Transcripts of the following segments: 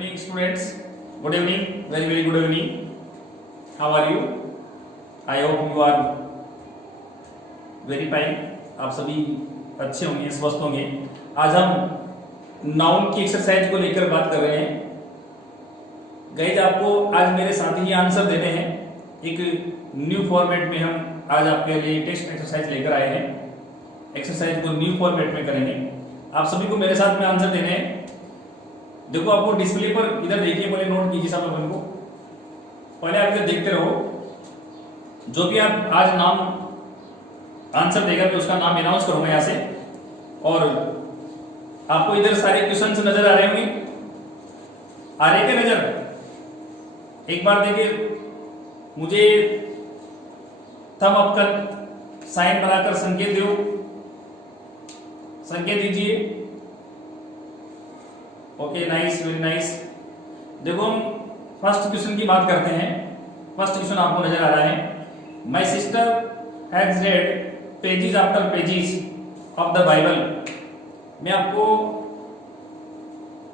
evening students. Good evening. Very good evening. How are you? I hope you are very fine. आप सभी अच्छे होंगे, स्वस्थ होंगे। आज हम नाउन की एक्सरसाइज को लेकर बात कर रहे हैं। गाइस आपको आज मेरे साथ ही आंसर देने हैं। एक न्यू फॉर्मेट में हम आज आपके लिए टेस्ट एक्सरसाइज लेकर आए हैं। एक्सरसाइज को न्यू फॉर्मेट में करेंगे। आप सभी को मेरे साथ में आंसर देने हैं। देखो आपको डिस्प्ले पर इधर देखिए, पहले नोट कीजिए सब अपन को, पहले आप इधर देखते रहो। जो भी आप आज नाम आंसर देगा मैं उसका नाम अनाउंस करूंगा यहां से, और आपको इधर सारे क्वेश्चंस नजर आ रहे होंगे। आ रहे क्या नजर? एक बार देखिए, मुझे थंब अप कर साइन बनाकर संकेत दो, संकेत दीजिए। Okay, nice, very nice. देखो हम फर्स्ट क्वेश्चन की बात करते हैं। फर्स्ट क्वेश्चन आपको नजर आ रहा है, my sister has red pages after pages of the Bible. मैं आपको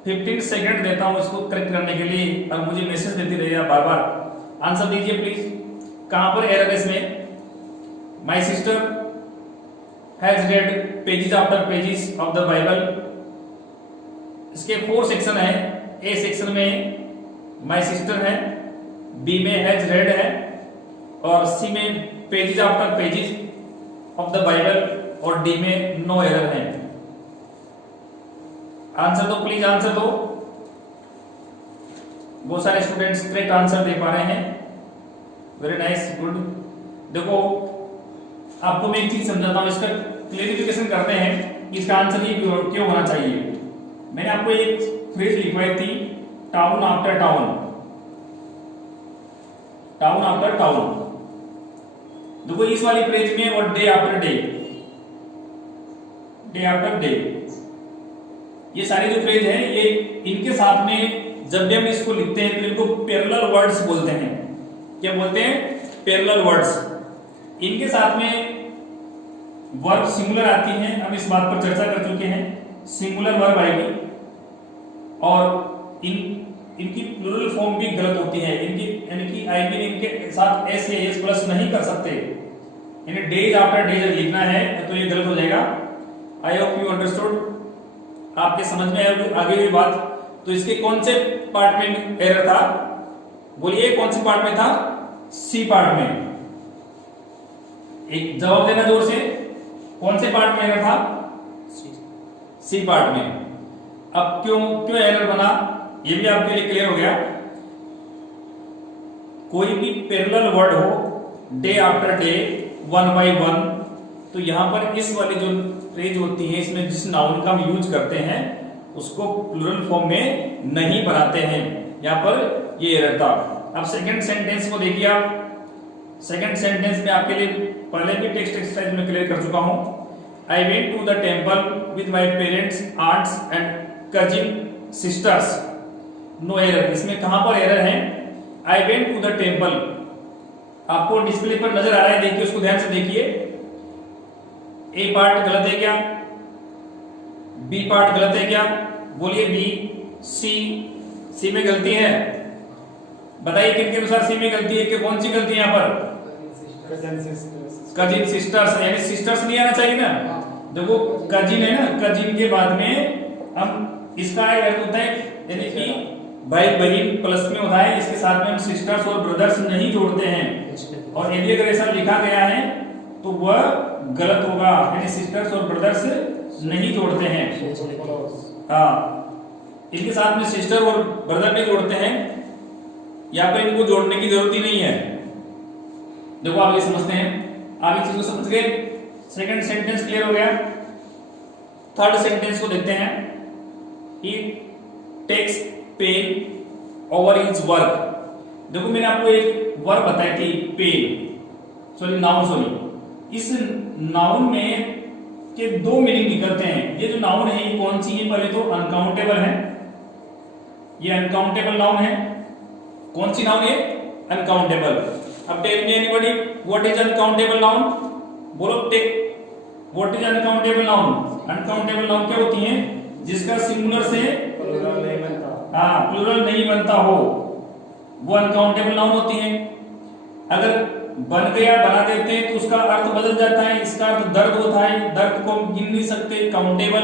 15 सेकंड देता हूं इसको करेक्ट करने के लिए, और मुझे मैसेज देती रहिए बार बार। आंसर दीजिए प्लीज। कहां पर एरर है इसमें? My sister has red pages after pages of the Bible. इसके 4 सेक्शन है। ए सेक्शन में माई सिस्टर है, बी में हैज रेड है, और सी में pages after pages of the Bible, और डी में नो एरर है। आंसर दो प्लीज, आंसर दो। बहुत सारे स्टूडेंट्स करेक्ट आंसर दे पा रहे हैं। Very nice, good. देखो आपको मैं एक चीज समझाता हूं, इसका क्लेरिफिकेशन करते हैं कि इसका आंसर ये क्यों होना चाहिए। मैंने आपको एक फ्रेज लिखवाई थी, town after town, town after town. देखो इस वाली फ्रेज में, और day after day, day after day, ये सारी जो फ्रेज है ये इनके साथ में जब भी हम इसको लिखते हैं तो इनको पैरेलल वर्ड्स बोलते हैं। क्या बोलते हैं? Parallel words. इनके साथ में वर्ब सिंगुलर आती है, हम इस बात पर चर्चा कर चुके हैं। सिंगुलर वर्ब आएगी, और इनकी प्लूरल फॉर्म भी गलत होती है। इनकी यानी कि आई मीन इनके साथ एस या एस प्लस नहीं कर सकते। यानी डेज आफ्टर डेज लिखना है तो ये गलत हो जाएगा। I hope you understood. आपके समझ में आगे भी बात। तो इसके कौन से पार्ट में एरर था? बोलिए कौन से पार्ट में था? सी पार्ट में। एक जवाब देना जोर से, कौन से पार्ट में एरर था? सी पार्ट में। अब क्यों एरर बना ये भी आपके लिए क्लियर हो गया। कोई भी पैरेलल वर्ड हो, day after day, one by one, तो यहां पर इस वाली जो फ्रेज होती है इसमें जिस नाउन का हम यूज करते हैं उसको प्लूरल फॉर्म में नहीं बनाते हैं। यहां पर ये एरर था। अब सेकंड सेंटेंस को देखिए आप। सेकंड सेंटेंस में आपके लिए पहले भी टेक्स्ट एक्सरसाइज में क्लियर कर चुका हूं। I went to the temple with my parents, aunts and cousin sisters. No error। इसमें कहां पर एरर है? I went to the temple। आपको डिस्प्ले पर नजर आ रहा है, देखिए उसको ध्यान से देखिए। ए पार्ट गलत है क्या? बी पार्ट गलत है क्या? बोलिए बी। सी में गलती है। बताइए किनके अनुसार सी में गलती है? कि कौन सी गलती है यहाँ पर? कजिन सिस्टर्स, यानी सिस्टर्स नहीं आना चाहिए ना। देखो कजिन है ना, कजिन के बाद में हम इसका अर्थ होता है यानी कि भाई बहन प्लस में होता है, इसके साथ में हम सिस्टर्स और ब्रदर्स नहीं जोड़ते हैं। और यदि अगर ऐसा लिखा गया है तो वह गलत होगा, यानी सिस्टर्स और ब्रदर्स नहीं जोड़ते हैं। हाँ, इनके साथ में सिस्टर और ब्रदर नहीं जोड़ते हैं, या फिर इनको जोड़ने की जरूरत ही नहीं है। देखो आप ये समझते हैं, आप इस चीज को समझ गए। सेकंड सेंटेंस क्लियर हो गया। थर्ड सेंटेंस को देखते हैं। He takes pain over his work. देखो मैंने आपको एक वर्ब बताई थी, पेन, सॉरी नाउन, सॉरी। इस नाउन में के 2 मीनिंग निकलते हैं। ये जो नाउन है ये कौन सी है? पहले तो अनकाउंटेबल है, ये अनकाउंटेबल नाउन है। कौन सी नाउन है? अनकाउंटेबल। अब tell me anybody what is uncountable noun? बोलो take, what is uncountable noun? Uncountable noun क्या होती हैं? जिसका सिंगुलर से प्लूरल नहीं बनता हो वो अनकाउंटेबल नाउन होती है। अगर बन गया बना देते हैं तो उसका अर्थ बदल जाता है। इसका अर्थ दर्द होता है, दर्द को हम गिन नहीं सकते, काउंटेबल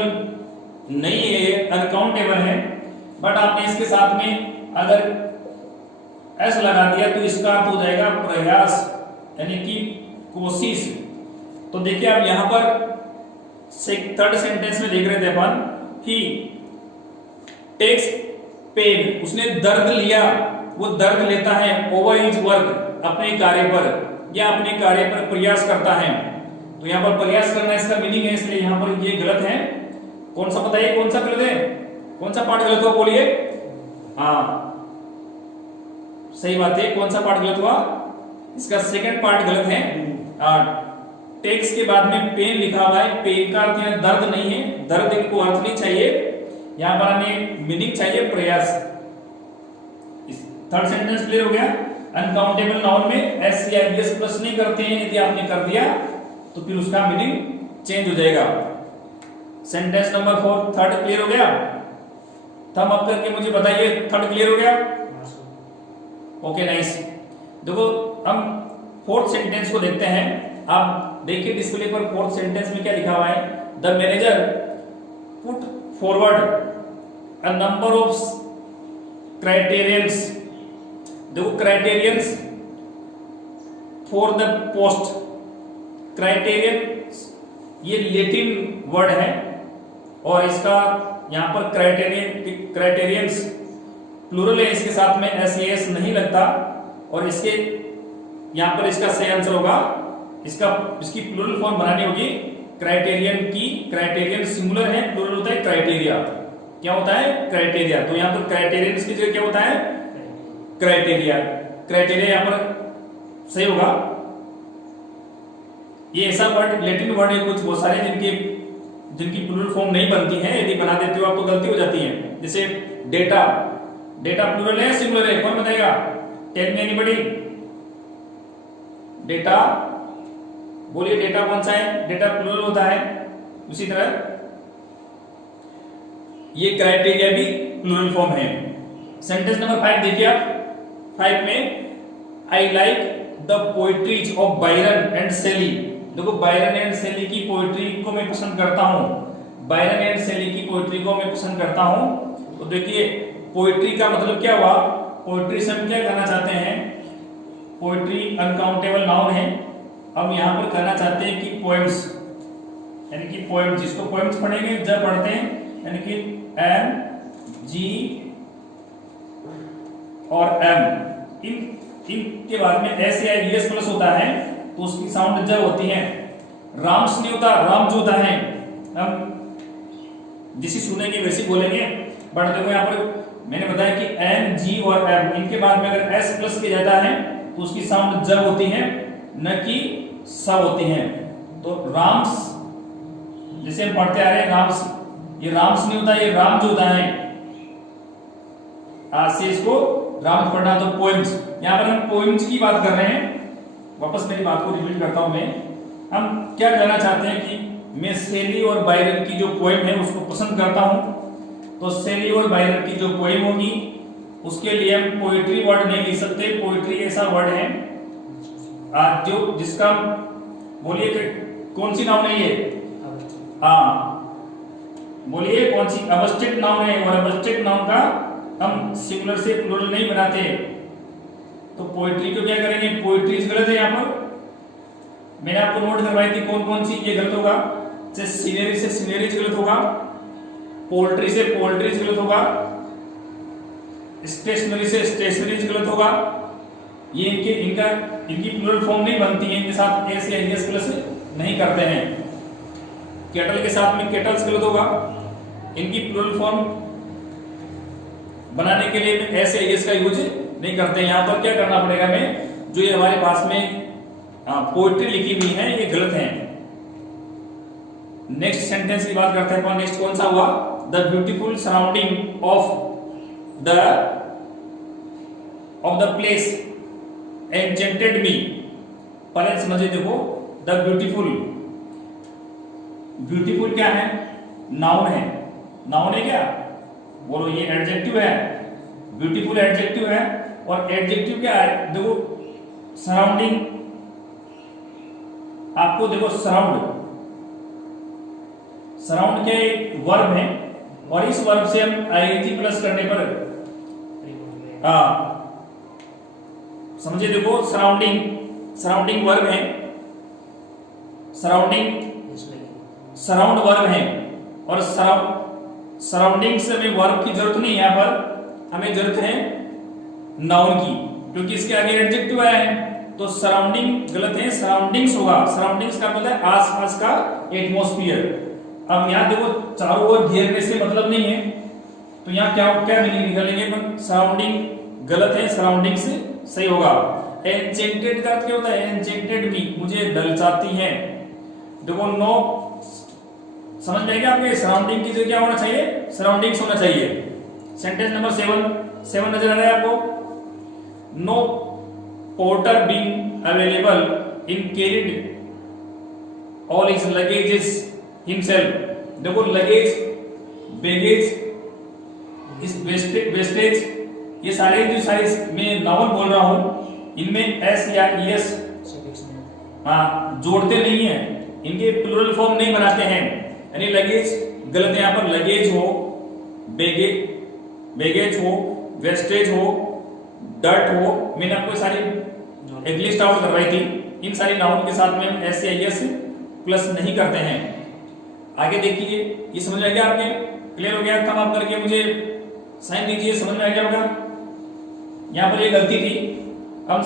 नहीं है, अनकाउंटेबल है। बट आपने इसके साथ में अगर एस लगा दिया तो इसका अर्थ हो जाएगा प्रयास, यानी कि कोशिश। तो देखिए आप यहां पर थर्ड सेंटेंस में देख रहे थे अपन कि टेक्स पेन, उसने दर्द लिया, वो दर्द लेता है ओवर हिज वर्क, अपने कार्य पर या अपने कार्य पर प्रयास करता है। तो यहां पर प्रयास करना इसका मीनिंग है, इसलिए यहां पर ये गलत है। कौन सा बताइए, कौन सा गलत है, कौन सा पार्ट गलत हुआ बोलिए। हाँ सही बात है, कौन सा पार्ट गलत हुआ, इसका सेकंड पार्ट गलत है। टेक्स के बाद में पेन लिखा हुआ है, पेन का अर्थ यहाँ दर्द नहीं है, दर्द को अर्थ नहीं चाहिए, यहां पर हमें मीनिंग चाहिए प्रयास। थर्ड सेंटेंस क्लियर हो गया। अनकाउंटेबल नाउन में एस या एस प्लस नहीं करते हैं, यदि आपने कर दिया तो फिर उसका मीनिंग चेंज हो जाएगा। सेंटेंस नंबर 4 थर्ड क्लियर हो गया। थंब अप करके मुझे बताइए थर्ड क्लियर हो गया। Okay nice. देखो हम फोर्थ सेंटेंस को देखते हैं। आप देखिए डिस्प्ले पर फोर्थ सेंटेंस में क्या लिखा हुआ है, the manager put forward a number of criterions. देखो criterions for the post, criterion ये लैटिन वर्ड है और इसका यहां पर क्राइटेरियंस प्लूरल है, इसके साथ में एस नहीं लगता और इसके यहां पर इसका सही आंसर होगा, इसकी प्लूरल फॉर्म बनानी होगी क्राइटेरियन की। क्राइटेरियन सिंगुलर है, प्लूरल होता है क्राइटेरिया। क्या होता है, क्राइटेरिया। तो यहां पर क्राइटेरियन की जगह क्या होता है, क्राइटेरिया। क्राइटेरिया यहां पर सही होगा। ये ऐसा वर्ड लैटिन वर्ड है कुछ बहुत सारे जिनकी प्लूरल फॉर्म नहीं बनती है, यदि बना देते हो आप तो गलती हो जाती है। जैसे डेटा, डेटा प्लूरल है सिंगुलर है, कौन बताएगा, टेल मी एनीबॉडी। डेटा बोलिए, डेटा कौन सा है, डेटा प्लूरल होता है। उसी तरह ये क्राइटेरिया भी प्लूरल फॉर्म है। सेंटेंस नंबर 5 देखिए आप। 5 में I like the poetries of Byron and Shelley. देखो बायरन एंड शेली की पोएट्री को मैं पसंद करता हूं, बायरन एंड शेली की पोएट्री को मैं पसंद करता हूं। तो देखिए पोएट्री का मतलब क्या हुआ, पोएट्री से हम क्या कहना चाहते हैं, पोएट्री अनकाउंटेबल नाउन है। हम यहां पर कहना चाहते हैं कि पोएम्स, यानी कि पोएम, जिसको पोएम्स पढ़ेंगे जब पढ़ते हैं, यानी कि एम जी और एम, इनके बाद में एस या एस प्लस होता है तो उसकी साउंड ज होती है। राम्स नहीं होता, राम जो होता है, हम जिसे सुनेंगे वैसे बोलेंगे। बट देखो यहाँ पर मैंने बताया कि एन जी और एम, इनके बाद में अगर एस प्लस किया जाता है तो उसकी साउंड ज होती है, न कि स होती है। तो राम्स जैसे हम पढ़ते आ रहे हैं, राम्स, ये राम्स नहीं होता, ये राम जो होता है। आज से इसको राम पढ़ना। तो पोएम्स, यहां पर हम पोएम्स की बात कर रहे हैं। वापस मेरी बात को रिपीट करता हूं मैं। हम क्या कहना चाहते हैं कि मैं शेली और बायरन की जो पोएम है उसको पसंद करता हूं। तो शेली और बायरन की जो पोएम होगी उसके लिए हम पोएट्री वर्ड नहीं लिख सकते। पोएट्री ऐसा वर्ड है जो जिसका बोलिए कौन सी नाउन है ये, बोलिए कौन सी, अबस्ट्रैक्ट नाउन है। और अबस्ट्रैक्ट नाउन का हम सिंगुलर से प्लूरल नहीं बनाते। तो पोएट्री को क्या करेंगे, पोएट्री गलत है। यहां पर मैंने आपको नोट करवाई थी कौन कौन सी ये गलत होगा। जैसे सीनरी से सीनरीज गलत होगा, पोल्ट्री से पोल्ट्रीज गलत होगा, स्टेशनरी से स्टेशनरीज गलत होगा। ये इनकी प्लूरल फॉर्म नहीं बनती है, इनके साथ एस या एस प्लस नहीं करते हैं। केटल के साथ में केटल्स गलत होगा, इनकी प्लूरल फॉर्म बनाने के लिए एस या एस का यूज नहीं करते। यहां पर क्या करना पड़ेगा हमें, जो ये हमारे पास में पोएट्री लिखी हुई है ये गलत है। नेक्स्ट सेंटेंस की बात करते हैं। नेक्स्ट कौन सा हुआ, the beautiful surrounding of the place enchanted me. पहले समझिए, देखो द ब्यूटीफुल, ब्यूटीफुल क्या है, नाउन है। नाउन है क्या, बोलो, ये एडजेक्टिव है। ब्यूटीफुल एडजेक्टिव है। और एडजेक्टिव क्या है, देखो सराउंडिंग, आपको देखो सराउंड के वर्ब है और इस वर्ब से हम आईएनजी प्लस करने पर समझे, देखो सराउंडिंग वर्ब है, सराउंड वर्ब है और सराउंडिंग्स में वर्ब की जरूरत नहीं है, यहाँ पर हमें जरूरत है नाउन की, क्योंकि इसके आगे एडजेक्टिव आया है। तो सराउंडिंग गलत है, सराउंडिंग्स होगा। सराउंडिंग्स का मतलब है आसपास का एटमॉस्फेयर। अब यहाँ देखो चारों ओर घेरने से मतलब नहीं है, तो यहाँ क्या क्या मीनिंग निकालेंगे, पर सराउंडिंग गलत है, सराउंडिंग्स सही होगा। एन्चेंटेड का क्या होता है, एन्चेंटेड मी, मुझे ललचाती है। देखो नो, समझ में आएगा आपके, सराउंडिंग की जगह क्या होना चाहिए, सराउंडिंग्स होना चाहिए। सेंटेंस नंबर 7 नजर आ रहा है आपको। No porter being available in carried all his luggages himself. देखो लगेज, बैगेज, इस वेस्टेज, ये सारे जो सारे मैं नाउन बोल रहा हूं, इनमें एस या ईएस जोड़ते नहीं है, इनके प्लूरल फॉर्म नहीं बनाते हैं। यानी लगेज गलत है, यहाँ पर लगेज हो, बैगेज हो, वेस्टेज हो, डर्ट हो। मैंने आपको सारी एक लिस्ट आउट करवाई थी, इन सारी नाउन के साथ में हम एस या ईएस प्लस नहीं करते हैं। आगे देखिए, ये समझ में आ गया आपके, क्लियर हो गया। थंब अप करके मुझे साइन दीजिए, समझ में आ गया होगा। यहाँ पर ये गलती थी। हम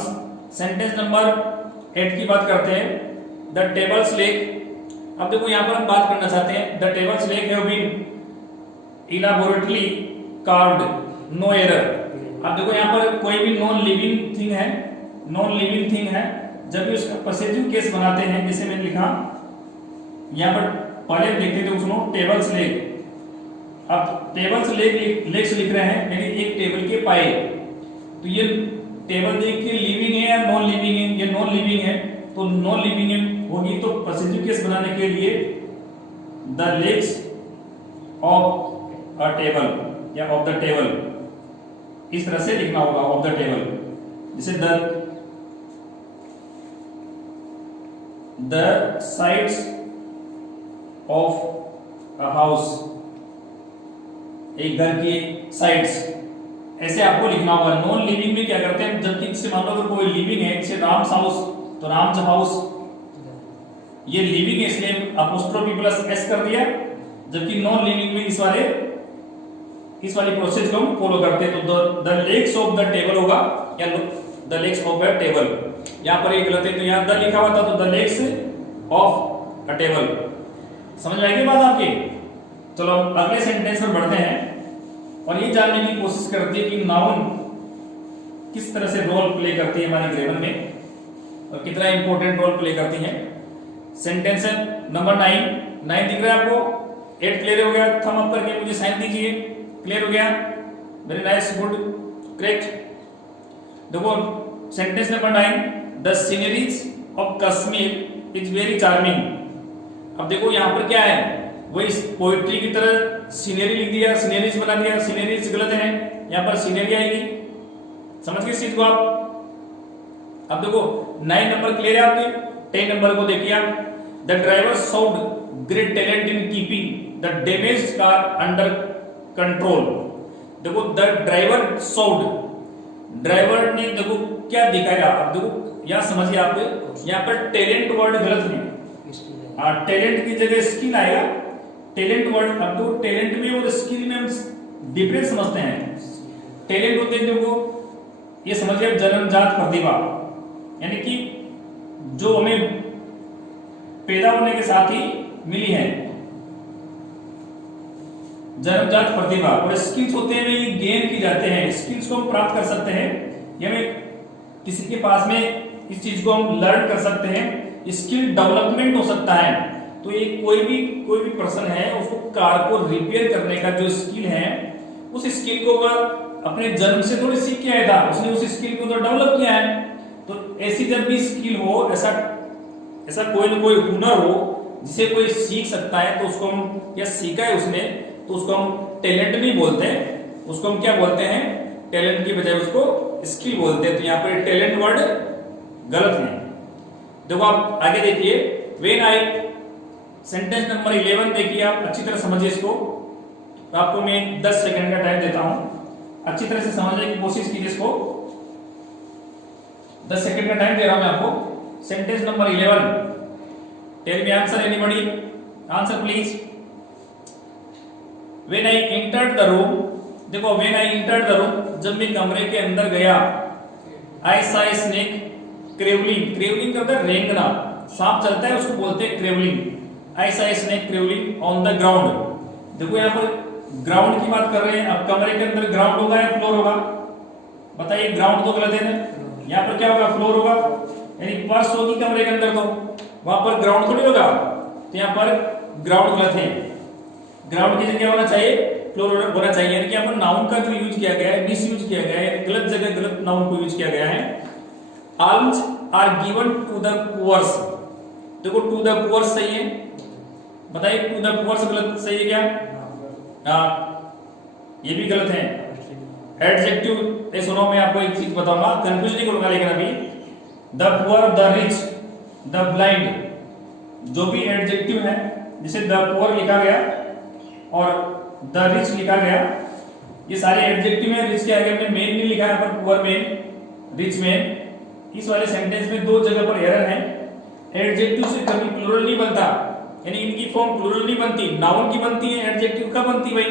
सेंटेंस नंबर 8 की बात करते हैं। द टेबल्स लेक, अब देखो यहाँ पर हम बात करना चाहते हैं, the tables leg have been elaborately carved, no error. अब देखो यहाँ पर कोई भी नॉन लिविंग थिंग है, जब भी उसका पॉजिटिव केस बनाते हैं, जैसे मैंने लिखा यहाँ पर, पहले देखते थे उसको टेबल्स लेक। अब टेबल्स लेक्स लिख रहे हैं, यानी एक टेबल के पाए। तो ये टेबल देख के लिविंग है या नॉन लिविंग है, ये नॉन लिविंग है, तो नॉन लिविंग होगी, तो पॉजिटिव केस बनाने के लिए the legs of a table या ऑफ द टेबल, इस तरह से लिखना होगा, ऑफ द टेबल। जैसे the sides of a house, एक घर की साइड्स, ऐसे आपको लिखना होगा। नॉन लिविंग में क्या करते हैं, जबकि इससे मान लो अगर कोई लिविंग है, जैसे राम्स हाउस, तो राम्स हाउस ये लिविंग है, इसलिए अपोस्ट्रोफी प्लस एस कर दिया। जबकि नॉन लिविंग में इस वाली प्रोसेस को हम फॉलो करते हैं, तो the legs of the table होगा या the legs of the table. यहाँ पर ये गलत है, तो यहाँ द लिखा हुआ था, तो the legs of a table. समझ में आएगी बात आपकी। चलो अगले सेंटेंस पर बढ़ते हैं और ये जानने की कोशिश करते हैं कि नाउन किस तरह से रोल प्ले करती है हमारे ग्रामर में और कितना इंपॉर्टेंट रोल प्ले करती है। सेंटेंस नंबर 9 दिख रहा है आपको। 8 क्लियर हो गया, थंब अप करके मुझे साइन दीजिए। क्लियर हो गया, वेरी नाइस, गुड, करेक्ट। देखो sentence number 9, the sceneries of Kashmir is very charming. अब देखो यहाँ पर क्या है, वही पोइट्री की तरह सीनरी लिख दिया, सीनरीज बना दिया। सीनरीज गलत है, यहाँ पर सीनरी आएगी। समझ गए इस चीज को आप। अब देखो 9 नंबर क्लियर है आपके। 10 नंबर को देखिए आप। The driver showed great talent in keeping the damaged car under control. देखो द ड्राइवर शोड, ड्राइवर ने देखो क्या दिखाया। अब देखो यहाँ समझिए आप, यहाँ पर टैलेंट वर्ड गलत है, टैलेंट की जगह स्किल आएगा। टैलेंट वर्ड, अब तो टैलेंट में और स्किल में हम डिफरेंस समझते हैं। टैलेंट होते हैं देखो, ये समझिए जन्मजात प्रतिभा, यानी कि जो हमें पैदा होने के साथ ही मिली है, जन्मजात प्रतिभा। और स्किल्स होते हैं वे गेन की जाते हैं, स्किल्स को हम प्राप्त कर सकते हैं, या हमें किसी के पास में इस चीज को हम लर्न कर सकते हैं। स्किल डेवलपमेंट हो सकता है। तो ये कोई भी पर्सन है, उसको कार को रिपेयर करने का जो स्किल है, उस स्किल को वह अपने जन्म से थोड़ी सीख के आया था, उसने उस स्किल को तो डेवलप किया है। तो ऐसी जब भी स्किल हो, ऐसा कोई ना कोई हुनर हो जिसे कोई सीख सकता है, तो उसको हम, या सीखा है उसने, तो उसको हम टैलेंट नहीं बोलते हैं, उसको हम क्या बोलते हैं, टैलेंट की बजाय उसको स्किल बोलते हैं, तो यहाँ पर टैलेंट वर्ड गलत है। देखो आप आगे देखिए, व्हेन आई, सेंटेंस नंबर 11 देखिए, आप अच्छी तरह समझिए इसको। तो आपको मैं 10 सेकंड का टाइम देता हूं, अच्छी तरह से समझने की कोशिश कीजिए इसको। 10 सेकंड का टाइम दे रहा हूं मैं आपको। Sentence number 11, tell me answer, anybody, answer please. When I entered the room, देखो when I entered the room, जब मैं कमरे के अंदर गया, आई सॉ ए स्नेक क्रेवलिंग, क्रेवलिंग का मतलब रेंगना, सांप चलता है उसको बोलते हैं crawling. I saw a snake crawling on the ground. देखो यहाँ पर ग्राउंड की बात कर रहे हैं, अब कमरे के अंदर ग्राउंड होगा या फ्लोर होगा, बताइए। ग्राउंड तो गलत है ना, यहाँ पर क्या होगा, फ्लोर होगा, यानी फर्श होगी कमरे के अंदर, तो वहां पर ग्राउंड थोड़ी होगा, तो यहाँ पर ग्राउंड गलत है। ग्राउंड की जगह होना चाहिए फ्लोर होना चाहिए, यानी कि यहाँ पर नाउन का जो यूज किया गया है, मिस यूज किया गया है, गलत जगह गलत नाउन को यूज किया गया है। Alms are given to the poors, देखो टू द पुअर्स सही है, बताइए टू द पुअर्स गलत सही है क्या? ये भी गलत है। एडजेक्टिव, ये सुनो मैं आपको एक चीज बताऊंगा, कंफ्यूज नहीं करूंगा, लेकिन अभी the poor, the rich, the blind, जो भी एडजेक्टिव है, जिसे द पुअर लिखा गया और द रिच लिखा गया, ये सारे एडजेक्टिव है। रिच के आगे हमने मेन नहीं लिखा है, पर पुअर मेन, रिच मेन। इस वाले सेंटेंस में दो जगह पर एरर है। एडजेक्टिव से कभी प्लूरल नहीं बनता, यानी इनकी फॉर्म प्लूरल नहीं बनती, नाउन की बनती है, एडजेक्टिव का बनती भाई।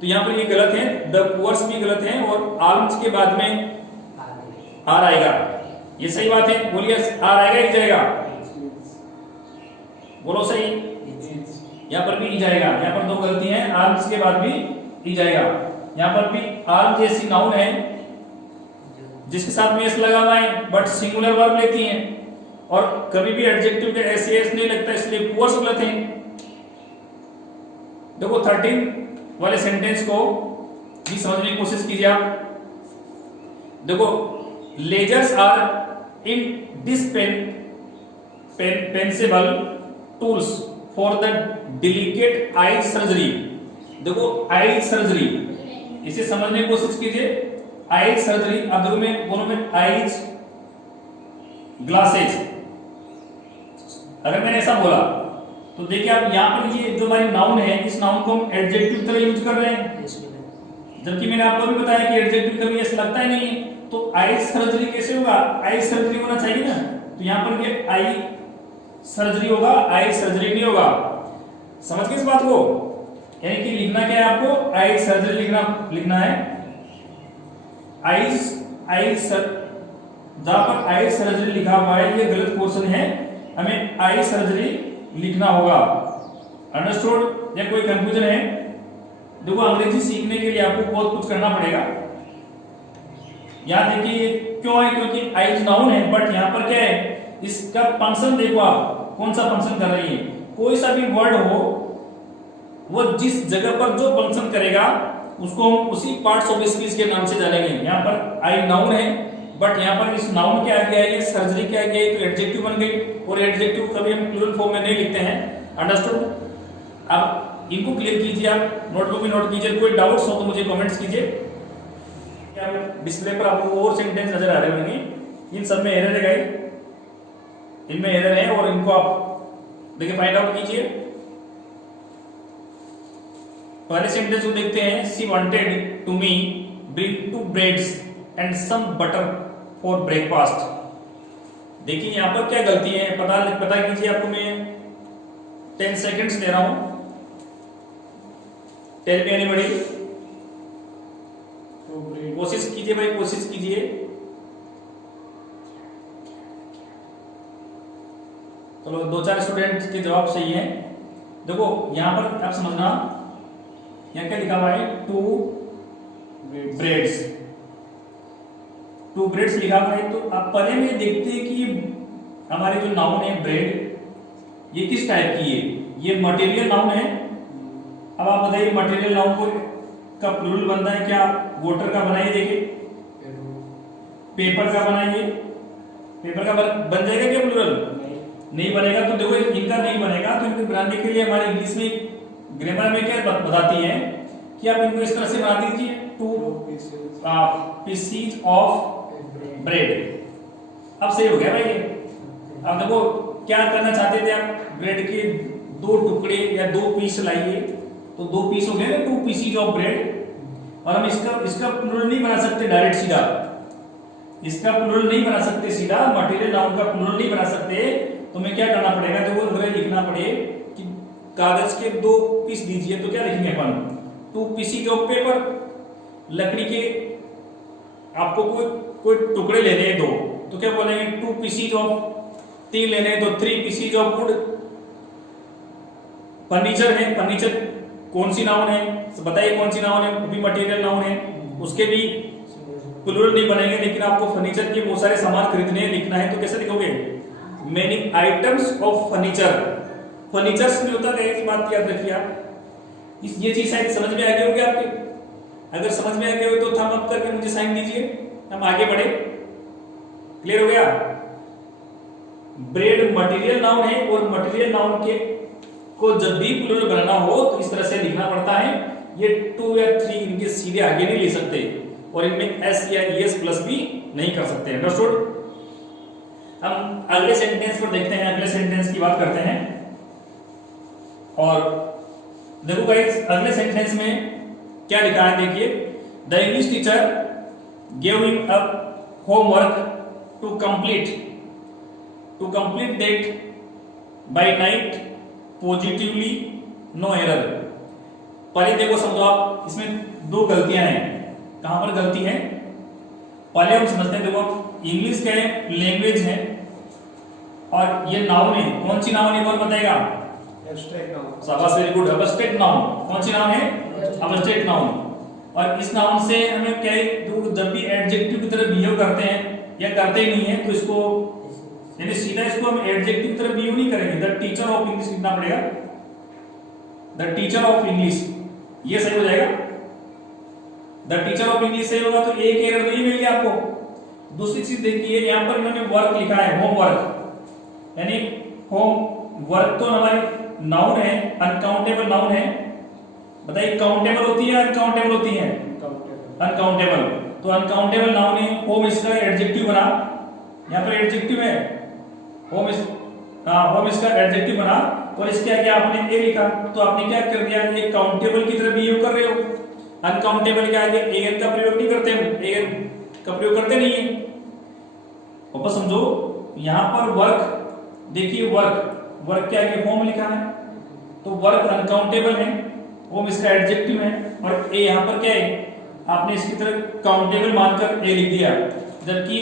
तो यहाँ पर ये गलत है, द पुअर्स भी गलत है, और आल्म्स के बाद में आर आएगा, ये सही बात है, बोलिए आर आएगा ही जाएगा, बोलो सही। यहाँ पर भी ई जाएगा, यहाँ पर दो गलती है, आर्म्स के बाद भी ई जाएगा। यहाँ पर भी आर्म जैसी नाउन है जिसके साथ में एस लगा हुआ है, बट सिंगुलर वर्ब लेती है, और कभी भी एडजेक्टिव के एस एस नहीं लगता, इसलिए पुअर्स गलत है। देखो 13 वाले सेंटेंस को भी समझने की कोशिश कीजिए आप। देखो lasers are indispensable tools for the delicate eye surgery. देखो आई सर्जरी, इसे समझने की कोशिश कीजिए। आई सर्जरी, अब देखो मैं बोलो में आईज ग्लासेज, अगर मैंने ऐसा बोला तो देखिए आप यहाँ पर ये जो हमारी नाउन है, इस नाउन को हम एडजेक्टिव तरह यूज कर रहे हैं, जबकि मैंने आपको भी बताया कि एडजेक्टिव कभी ऐसा लगता ही नहीं है। तो आई सर्जरी कैसे होगा, आई सर्जरी होना चाहिए ना, तो यहाँ पर ये आई सर्जरी होगा, आई सर्जरी नहीं होगा। समझ गए इस बात को? यानी कि लिखना क्या है आपको, आई सर्जरी लिखना है। जहां पर आई सर्जरी लिखा हुआ है, ये गलत पोर्शन है, हमें आई सर्जरी लिखना होगा। अंडरस्टूड? या कोई कंफ्यूजन है? देखो अंग्रेजी सीखने के लिए आपको बहुत कुछ करना पड़ेगा। यहाँ देखिए क्यों है, क्योंकि आई नाउन है, बट यहाँ पर क्या है, इसका फंक्शन देखो आप कौन सा फंक्शन कर रही है। कोई सा भी वर्ड हो, वो जिस जगह पर जो फंक्शन करेगा उसको हम उसी पार्ट्स ऑफ स्पीच के नाम से जानेंगे। यहाँ पर आई नाउन है, बट यहाँ पर इस नाउन के आगे आई, सर्जरी के आगे आई, तो एडजेक्टिव बन गई, और एडजेक्टिव कभी हम प्लूरल फॉर्म में नहीं लिखते हैं। अंडरस्टूड? अब इनको क्लियर कीजिए, आप नोटबुक में नोट कीजिए। कोई डाउट्स हो तो मुझे कमेंट्स कीजिए। क्या डिस्प्ले पर आपको और सेंटेंस नजर आ रहे होंगे, इन सब में एरर है, इनमें एरर है, और इनको आप देखिए फाइंड आउट कीजिए। पहले सेंटेंस को देखते हैं। She wanted to me bring 2 breads and some butter for breakfast. देखिए यहाँ पर क्या गलती है, पता कीजिए। आपको मैं 10 सेकंड्स दे रहा हूं। टेल मी एनीबॉडी, कोशिश कीजिए भाई, कोशिश कीजिए। चलो 2-4 स्टूडेंट के जवाब सही है। देखो यहाँ पर आप समझना, यहाँ क्या लिखा हुआ है, 2 ब्रेड्स, 2 ब्रेड्स लिखा हुआ है। तो आप पहले में देखते हैं कि हमारे जो नाउन है ब्रेड, ये किस टाइप की है, ये मटेरियल नाउन है। अब आप बताइए मटेरियल नाउन को का प्लूरल बनता है क्या? वाटर का बनाइए, देखिए पेपर का बनाइए, पेपर का बन जाएगा क्या प्लूरल? नहीं बनेगा। तो देखो इनका नहीं बनेगा, तो इनको बनाने के लिए हमारे इंग्लिश में ग्रामर में क्या बताती है कि आप इनको इस तरह से बना दीजिए। 2 पीसीज ऑफ ब्रेड। अब सही हो गया भाई ये। अब देखो क्या करना चाहते थे आप, ब्रेड के 2 टुकड़े या 2 पीस लाइए, तो 2 पीस हो गए ना, 2 पीसीज ऑफ ब्रेड। और हम इसका प्लूरल नहीं बना सकते डायरेक्ट सीधा, इसका प्लूरल नहीं बना सकते सीधा, मटेरियल नाउन का प्लूरल नहीं बना सकते, तो हमें क्या करना पड़ेगा, देखो अगर लिखना पड़े कि कागज के 2 पीस दीजिए, तो क्या लिखेंगे अपन, 2 पीसीज ऑफ पेपर। लकड़ी के आपको कोई टुकड़े लेने हैं 2, तो क्या बोलेंगे 2 पीसीज ऑफ टी लेने हैं, तो 3 पीसीज ऑफ वुड। फर्नीचर है, फर्नीचर कौन सी नाउन है, बताइए कौन सी नाउन है, वो भी मटेरियल नाउन है, उसके भी प्लूरल नहीं बनेंगे, लेकिन आपको फर्नीचर के बहुत सारे सामान खरीदने हैं, लिखना है, तो कैसे लिखोगे, many items of furniture. Furnitures में होता है, इस बात की याद रखिए आप। ये चीज शायद समझ में आ गई होगी आपके, अगर समझ में आ गई हो तो थंब अप करके मुझे साइन दीजिए, हम आगे बढ़े। क्लियर हो गया। ब्रेड मटेरियल नाउन है, और मटेरियल नाउन के को जब भी प्लूरल बनाना हो तो इस तरह से लिखना पड़ता है। ये 2 या 3 इनके सीधे आगे नहीं ले सकते, और इनमें एस या ईएस प्लस भी नहीं कर सकते। अंडरस्टूड। हम अगले सेंटेंस पर देखते हैं, अगले सेंटेंस की बात करते हैं। और देखो गाइस, अगले सेंटेंस में क्या लिखा है, देखिए, the English teacher gave him a homework to complete that by night positively no error. पहले देखो समझो आप, इसमें 2 गलतियां हैं। कहां पर गलती है, पहले हम समझते हैं। देखो इंग्लिश क्या है, लैंग्वेज है, और ये नाउन है। कौन सी नाउन है, कौन बताएगा, एब्स्ट्रैक्ट नाउन। शाबाश, वेरी गुड। Abstract noun. कौन सी नाउन है, एब्स्ट्रैक्ट नाउन। और इस नाउन से हमें क्या है, जब भी एडजेक्टिव की तरह बिहेव करते हैं या करते ही नहीं है, तो इसको यानी सीधा इसको हम एडजेक्टिव की तरह बिहेव नहीं करेंगे। द टीचर ऑफ इंग्लिश लिखना पड़ेगा, द टीचर ऑफ इंग्लिश, ये सही हो जाएगा। द टीचर ऑफ इंग्लिश सही होगा, तो एक एरर तो ये मिल गया आपको। दूसरी चीज देखिए, यहां पर इन्होंने वर्क लिखा है, होमवर्क, यानी होम वर्क तो हमारी नाउन है, अनकाउंटेबल नाउन है। बताइए काउंटेबल होती है, अनकाउंटेबल होती है, अनकाउंटेबल। तो अनकाउंटेबल नाउन है, होम इसका एडजेक्टिव बना, यहां पर एडजेक्टिव है, होम इसका एडजेक्टिव बना, और इसके आगे आपने ए लिखा, तो आपने क्या कर दिया, ये काउंटेबल की तरह बिहेव कर रहे हो। अनकाउंटेबल के आगे एन का प्रयोग नहीं करते, हम एन का प्रयोग करते नहीं है। वापस समझो, यहां पर वर्क, देखिए वर्क के आगे होम लिखा है, तो वर्क अनकाउंटेबल है, होम इसका एडजेक्टिव है, और ए यहां पर क्या है, आपने इसकी तरह काउंटेबल मानकर ए लिख दिया, जबकि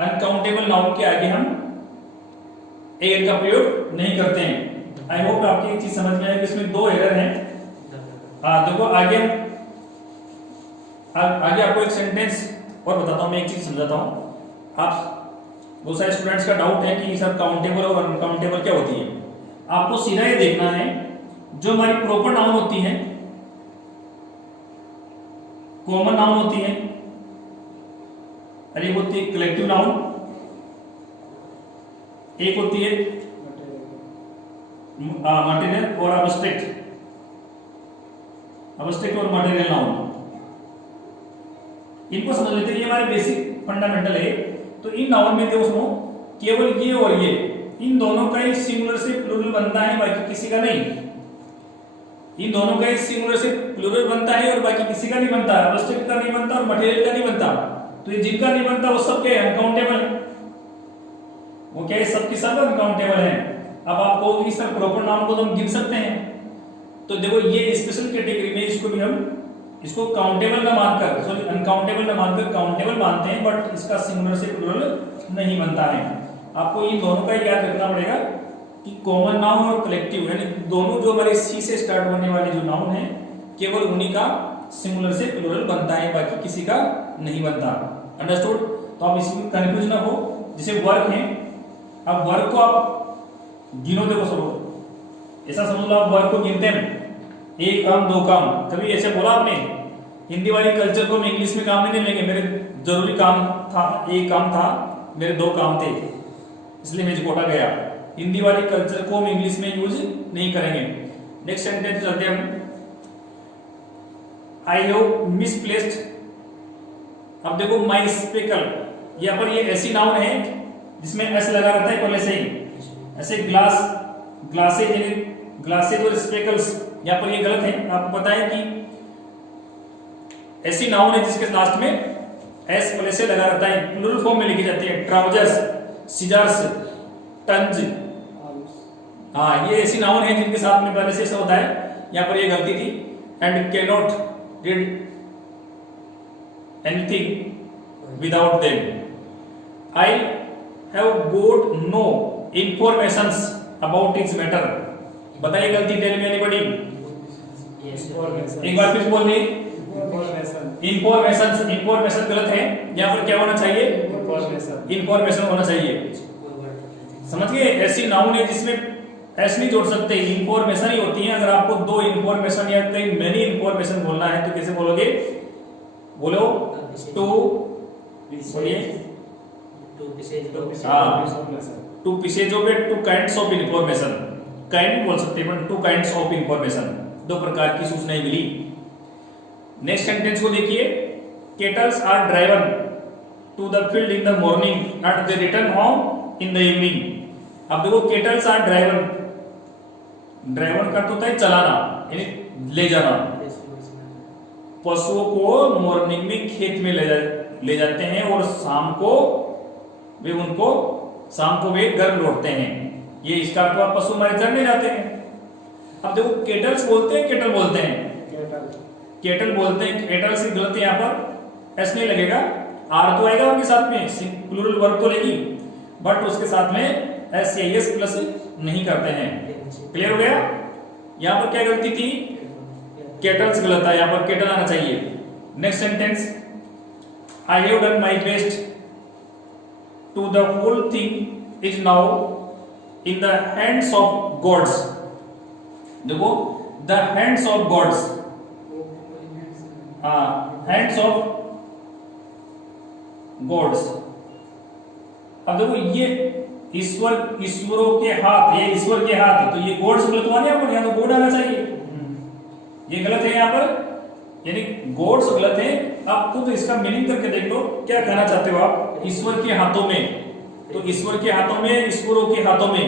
अनकाउंटेबल नाउन के आगे हम एयर का प्रयोग नहीं करते हैं। आई होप आपकी एक चीज समझ में आए कि इसमें 2 एरर हैं। देखो आगे आपको एक सेंटेंस और बताता हूं, मैं एक चीज समझाता हूं। आप बहुत सारे स्टूडेंट्स का डाउट है कि सर काउंटेबल और अनकाउंटेबल क्या होती है। आपको सीधा ये देखना है, जो हमारी प्रॉपर नाउन होती है, कॉमन नाउन होती है, अरे होती है कलेक्टिव नाउन, एक होती है मटेरियल और एब्स्ट्रैक्ट और मटेरियल नाउन। इनको समझ लेते हैं, ये हमारे बेसिक फंडामेंटल है। तो इन नाउन में देखो सुनो, केवल ये और ये, इन दोनों का ही सिंगुलर से प्लूरल बनता है, बाकी किसी का नहीं। इन दोनों का ही सिंगुलर से प्लूरल बनता है और बाकी किसी का नहीं बनता, एब्स्ट्रैक्ट का नहीं बनता और मटेरियल का नहीं बनता। तो ये जिनका नहीं बनता वो सब क्या है, अनकाउंटेबल है। वो क्या है, सबके सब अनकाउंटेबल है। अब आपको इस तरह प्रॉपर नाउन को तो हम गिन सकते हैं, तो देखो ये स्पेशल कैटेगरी में इसको भी हम इसको काउंटेबल ना मानकर, सॉरी अनकाउंटेबल ना मानकर काउंटेबल मानते हैं, बट इसका सिंगुलर से प्लूरल नहीं बनता है। आपको इन दोनों का याद रखना पड़ेगा कि कॉमन नाउन और कलेक्टिव, यानी दोनों जो हमारे सी से स्टार्ट होने वाले जो नाउन है, केवल उन्हीं का सिंगुलर से प्लूरल बनता है, बाकी किसी का नहीं बनता। अंडरस्टूड। तो आप इसमें कंफ्यूज ना हो। जैसे वर्क है, अब वर्क को आप गिनो, देखो सब ऐसा समझ लो, आप वर्क को गिनते हैं, 1 काम 2 काम, कभी ऐसे बोला आपने? हिंदी वाली कल्चर को हम इंग्लिश में काम नहीं लेंगे, मेरे जरूरी काम था, 1 काम था, मेरे 2 काम थे, इसलिए मैं कोटा गया। हिंदी वाली कल्चर को हम इंग्लिश में यूज नहीं करेंगे। नेक्स्ट सेंटेंस चलते हैं हम। आई हैव मिसप्लेस्ड, अब देखो माई स्पेकल, यहाँ पर ये ऐसी नाउन है जिसमें एस लगा रहता है पहले से ही, ऐसे ग्लास, ग्लासेज, ग्लासेज और स्पेकल्स, यहाँ पर ये गलत है। आपको पता है कि ऐसी नाउन है जिसके लास्ट में एस पहले से लगा रहता है, प्लूरल फॉर्म में लिखी जाती है, ट्राउजर्स, सीजर्स, टंज, हाँ ये ऐसी नाउन है जिनके साथ में पहले से ऐसा होता है, यहाँ पर ये गलती थी। And can not read anything without them, I have got no informations about its matter, बताइए गलती, टेल मी एनीबॉडी, एक बार फिर बोलिए। इंफॉर्मेशन, इंफॉर्मेशन गलत है, यहाँ पर क्या होना चाहिए, इंफॉर्मेशन होना चाहिए, समझ गए। ऐसी नाउन है जिसमें एस नहीं जोड़ सकते, इंफॉर्मेशन ही होती है। अगर आपको दो इंफॉर्मेशन या कई मेनी इंफॉर्मेशन बोलना है तो कैसे बोलोगे, बोलो टू, बोलिए to pieces of, two kinds of information, kind बोल सकते हैं, टू काइंड्स ऑफ इंफॉर्मेशन, दो प्रकार की सूचनाएं मिली। नेक्स्ट सेंटेंस को देखिए, cattles are driven to the field in the morning and they return home in the evening. अब देखो केटल्स आर ड्राइवन, ड्राइवन का तो होता है चलाना, यानी ले जाना, पशुओं को मॉर्निंग में खेत में ले जाते हैं और शाम को वे घर लौटते हैं, ये इसका पशु हमारे चरने जाते हैं। अब देखो केटल्स बोलते हैं, केटल बोलते हैं, केटल बोलते हैं, केटल से गलत है, यहाँ पर एस नहीं लगेगा, आर तो आएगा उनके साथ में, प्लूरल वर्ब तो लेगी, बट उसके साथ में एस या एस प्लस नहीं करते हैं। क्लियर हो गया। यहाँ पर क्या गलती थी, केटल्स गलत है, यहाँ पर केटल आना चाहिए। Next sentence, I have done my best to the whole thing is now in the hands of gods. देखो the hands of gods, hands of gods, अब देखो ये ईश्वरों के हाथ, ये ईश्वर के हाथ, तो ये गॉड्स गलत हुआ ना, यहाँ तो गॉड आना चाहिए, ये गलत है यहाँ पर, यानी गॉड्स गलत है। आप खुद इसका मीनिंग करके देख लो, क्या कहना चाहते हो आप, ईश्वर के हाथों में, तो ईश्वर के हाथों में, ईश्वरों के हाथों में,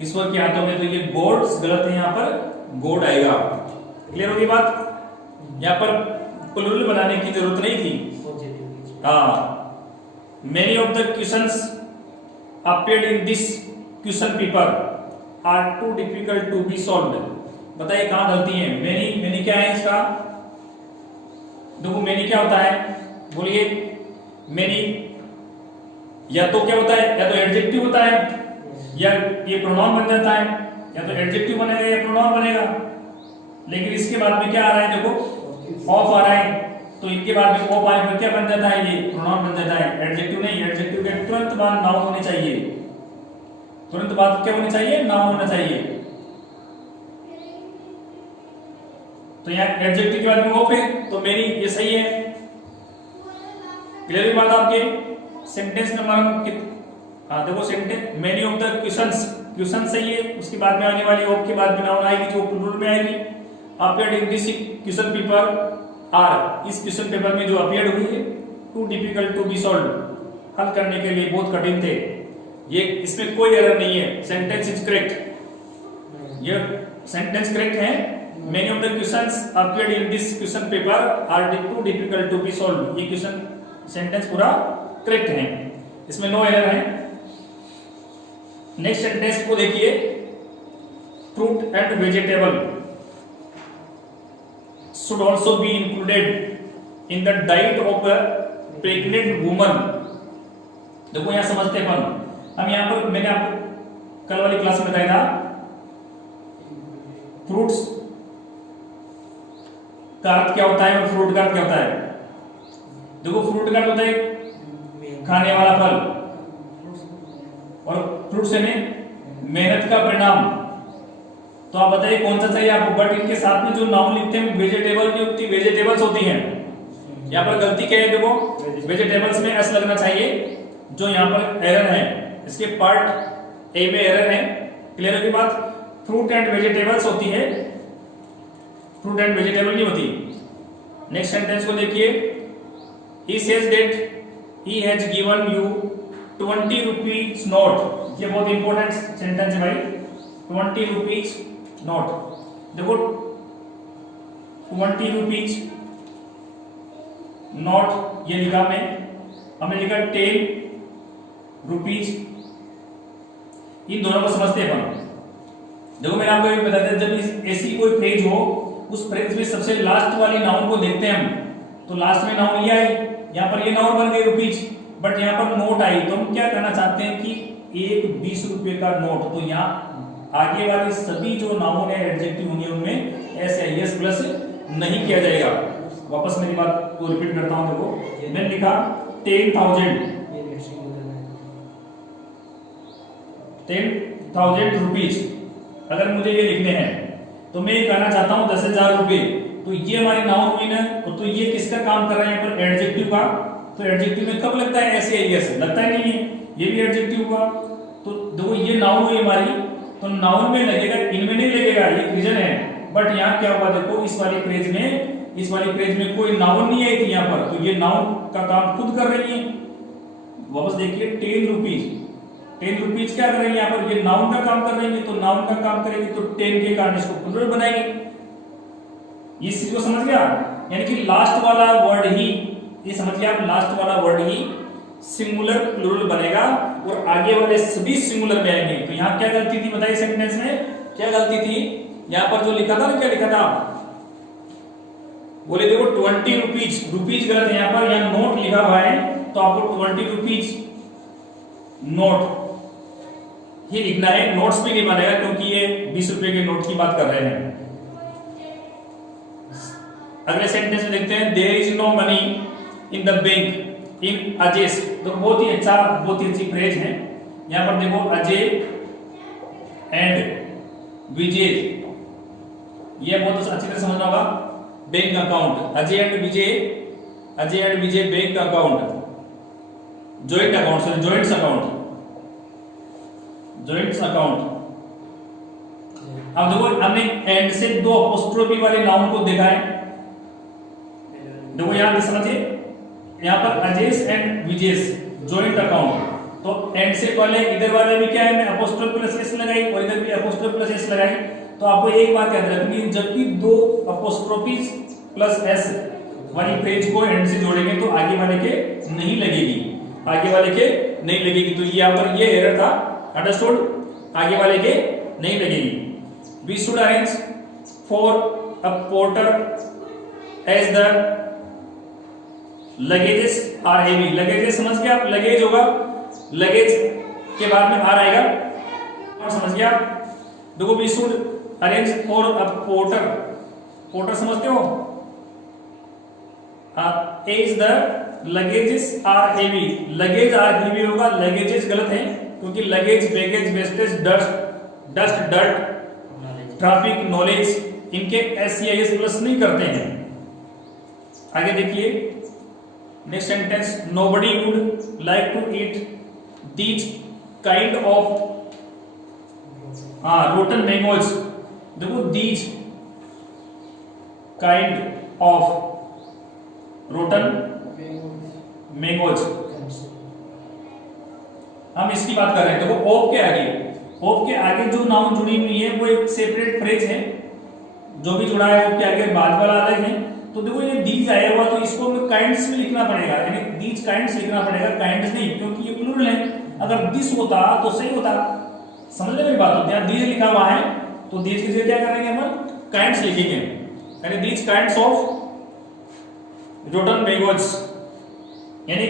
ईश्वर के हाथों में, तो ये गॉड्स गलत है, यहाँ पर गॉड आएगा। क्लियर होगी बात, यहाँ पर प्लूरल बनाने की जरूरत नहीं थी। हाँ, many of the questions appeared in this question paper are too difficult to be solved। बताइए कहाँ गलती है, मेनी, मेनी क्या है इसका, देखो मेनी क्या होता है, बोलिए मेनी या तो क्या होता है, या तो एडजेक्टिव होता है, या ये प्रोनाउन बन जाता है, या तो एडजेक्टिव बनेगा या प्रोनाउन बनेगा। लेकिन इसके बाद में क्या आ रहा है, देखो ऑफ आ रहा है, तो इनके बाद में ऑफ आने पर क्या बन जाता है, ये प्रोनाउन बन जाता है, एडजेक्टिव नहीं। एडजेक्टिव के तुरंत बाद नाउन होने चाहिए, तुरंत बाद क्या होने चाहिए, नाउन होना चाहिए। तो यहाँ एडजेक्टिव के बाद में ऑफ है, तो मेरी ये सही है। क्लियर बात आपके। सेंटेंस नंबर देखो sentence, many of the questions, question सही है, उसके बाद में आने वाली ऑफ के बाद में नाउन आएगी जो प्लूरल में आएगी। Appeared in this question paper are, इस क्वेश्चन पेपर में जो अपीयर्ड हुई है, too difficult to be solve, हल करने के लिए बहुत कठिन थे। ये इसमें कोई एरर नहीं है, सेंटेंस इज करेक्ट, ये सेंटेंस करेक्ट है। Many of the questions appeared in this question paper are too difficult to be solve, ये क्वेश्चन सेंटेंस पूरा करेक्ट है, इसमें नो एरर है। नेक्स्ट सेंटेंस को देखिए, fruit and vegetable should also be included in the diet of a pregnant woman। देखो यहाँ समझते हैं हम यहाँ पर, मैंने आपको कल वाली क्लास में बताया था, फ्रूट्स का अर्थ क्या होता है और फ्रूट का अर्थ क्या होता है। देखो फ्रूट का अर्थ होता है खाने वाला फल, और फ्रूट्स यानी मेहनत का परिणाम। तो आप बताइए कौन सा चाहिए आपको, बट इनके साथ में जो नाउन लिखते हैं वेजिटेबल नहीं होती, वेजिटेबल्स होती हैं। यहाँ पर गलती क्या है, देखो वेजिटेबल्स में एस लगना चाहिए, जो यहाँ पर एरर है, इसके पार्ट ए में एरर है। क्लियर होगी बात। फ्रूट एंड वेजिटेबल्स होती है, फ्रूट एंड वेजिटेबल नहीं होती। नेक्स्ट सेंटेंस को देखिए, he says that he has given you 20 rupees note। ये बहुत इंपॉर्टेंट सेंटेंस है भाई, 20 rupees note। देखो 20 rupees नोट ये लिखा हमने लिखा 10 रुपीज। इन दोनों को समझते हैं अपन। देखो मैंने आपको ये बताया था, जब ऐसी कोई फ्रेज हो, उस फ्रेज में सबसे लास्ट वाली नाउन को देखते हैं हम, तो लास्ट में नाउन ये आई, यहाँ पर ये नाउन बन गई रुपीज, बट यहाँ पर नोट आई, तो हम क्या करना चाहते हैं कि एक 20 रुपए का नोट। तो यहाँ आगे वाली सभी जो नाउन है एडजेक्टिव होंगे उनमें एस या एस प्लस नहीं किया जाएगा। वापस मेरी बात को रिपीट करता हूं। देखो मैंने लिखा 10,000 रुपीज। अगर मुझे ये लिखने हैं तो मैं ये कहना चाहता हूं 10,000 रुपए, तो ये हमारी नाउन हुई ना, तो ये किसका काम कर रहा है यहाँ पर, एडजेक्टिव का। तो एडजेक्टिव में कब लगता है एस या एस, लगता ही नहीं है, ये भी एडजेक्टिव हुआ। तो देखो ये नाउन हुई हमारी, तो नाउन में लगेगा, इनमें नहीं लगेगा, ये रीजन है। बट यहाँ क्या हुआ, देखो इस वाली फ्रेज में कोई नाउन नहीं आई थी यहाँ पर, तो ये नाउन का काम खुद कर रही है। वापस देखिए 10 रुपीज क्या कर रही है यहाँ पर, ये नाउन का काम कर रही है। तो नाउन का काम करेगी तो 10 के कारण इसको प्लूरल बनाएंगे। इस चीज को समझ गया, यानी कि लास्ट वाला वर्ड ही, ये समझ गया आप, लास्ट वाला वर्ड ही सिंगुलर प्लूरल बनेगा और आगे वाले सभी सिंगुलर में आएंगे। तो यहाँ क्या गलती थी बताइए, सेंटेंस में क्या गलती थी, यहाँ पर जो लिखा था ना, क्या लिखा था बोले, देखो 20 रुपीज गलत है यहाँ पर, यहाँ नोट लिखा हुआ है, तो आपको 20 रुपीज नोट ही लिखना है, नोट्स भी नहीं बनेगा, क्योंकि ये 20 रुपए के नोट की बात कर रहे हैं। अगले सेंटेंस में देखते हैं, there is no money in the bank in ages. तो बहुत ही अच्छी फ्रेज है। यहां पर देखो अजय एंड विजय, ये बहुत अच्छी तरह समझना होगा। Bank account, Ajay and Vijay bank account, joint account. अब देखो हमने एंड से 2 अपोस्ट्रोफी वाले नाउन को देखा है। देखो यहां समझिए, यहां पर asses and wages joint account, तो एंड से पहले इधर वाले भी क्या है, मैं अपोस्ट्रोफी प्लस एस लगाई और इधर भी अपोस्ट्रोफी प्लस एस लगाई। तो आपको एक बात याद रखनी है, जब भी 2 अपोस्ट्रोफीज प्लस एस वाली फ्रेज को एंड से जोड़ेंगे तो आगे वाले के नहीं लगेगी, तो यहाँ पर ये एरर था, अंडरस्टूड, आगे वाले के नहीं लगेगी। We should arrange for a porter as the luggages are heavy. Luggages समझ गया आप, लगेज होगा, लगेज के बाद में आर आएगा, और समझ गया। देखो we should arrange for a porter समझते हो, as the luggages are heavy. Luggage are heavy होगा, लगेजेस गलत है, क्योंकि luggage, baggage, wastage, dust, dirt, traffic, knowledge, इनके एस या एस प्लस नहीं करते हैं। आगे देखिए next sentence, nobody would like to eat these kind of rotten mangoes. देखो these kind of rotten mangoes, हम इसकी बात कर रहे हैं। देखो ऑफ के आगे जो नाउन जुड़ी हुई है वो एक सेपरेट फ्रेज है, जो भी जुड़ा है ऑफ के आगे बाद वाला अलग है। तो देखो ये दीज आया हुआ, तो इसको हमें काइंड्स में लिखना पड़ेगा, यानी दीज काइंड्स लिखना पड़ेगा, काइंड्स नहीं, क्योंकि ये प्लूरल है। अगर दिस होता तो सही होता, समझ ले मेरी बात। यहाँ दीज लिखा हुआ है, तो दीज की जगह क्या करेंगे हम, काइंड्स लिखेंगे, यानी these kinds of rotten mangoes, यानी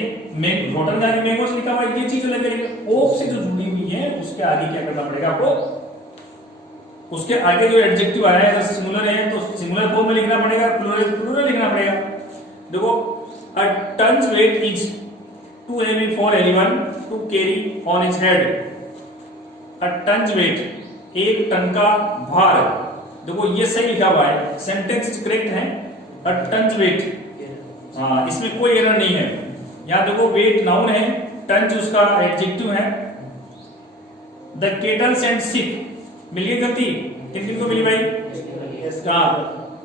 रोटन यानी मैंगोज लिखा हुआ है, ये चीज अलग है। ऑफ से जो जुड़ी हुई है उसके आगे क्या करना पड़ेगा आपको, उसके आगे जो एडजेक्टिव आया है, अगर सिंगुलर है तो सिंगुलर फॉर्म में लिखना पड़ेगा, प्लूरल लिखना पड़ेगा। देखो a tons weight is too heavy for anyone to carry on his head. A tons weight, 1 ton का भार। देखो ये सही लिखा हुआ है, सेंटेंस करेक्ट है, अ टन्स वेट, इसमें कोई एरर नहीं है। यहाँ देखो वेट नाउन है, टन उसका एडजेक्टिव है। द केटल एंड शिप, मिल गई गलती, किन किन को मिली भाई,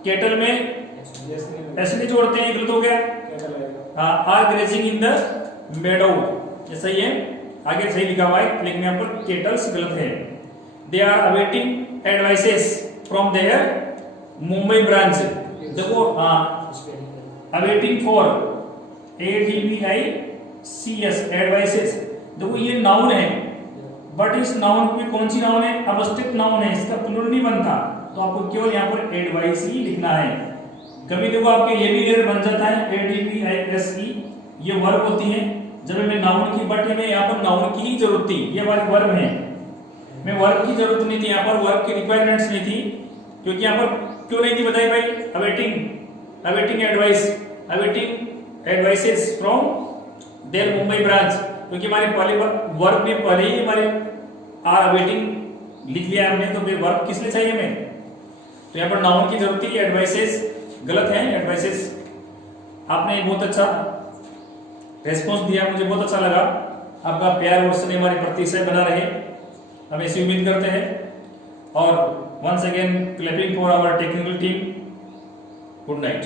केटल में Yes नहीं ऐसे नहीं जोड़ते हैं, गलत हो गया। क्या लगेगा? Are grazing in the meadow, ये सही है, आगे सही लिखा हुआ है, लेकिन यहाँ पर केटल्स गलत है। They are awaiting advices from their Mumbai branch. देखो हाँ, अवेटिंग फॉर ADVICS एडवाइसेस, देखो ये नाउन है, बट इस नाउन में कौन सी नाउन है? अवस्थित नाउन है, इसका प्लूरल नहीं बनता, तो आपको केवल यहाँ पर एडवाइस ही लिखना है। कभी देखो आपके ये भी एरर बन जाता है, ADVISE ये वर्ब होती है, जब मैं नाउन की, बट मैं यहाँ पर नाउन की ही जरूरत थी, ये हमारी वर्ब है, मैं वर्ब की जरूरत नहीं थी, यहाँ पर वर्ब की रिक्वायरमेंट्स नहीं थी, क्योंकि यहाँ पर क्यों नहीं थी बताइए भाई? Awaiting advices from their Mumbai branch, क्योंकि हमारे पहले वर्ब में पहले ही हमारे आर अवेटिंग लिख लिया हमने, तो फिर वर्ब किस लिए चाहिए हमें? तो यहाँ पर नाउन की जरूरत थी, एडवाइसेस गलत है। एडवाइसेस आपने बहुत अच्छा रेस्पॉन्स दिया, मुझे बहुत अच्छा लगा, आपका प्यार और स्नेह हमारे प्रति से बना रहे, हम ऐसी उम्मीद करते हैं। और once again clapping for our technical team. Good night.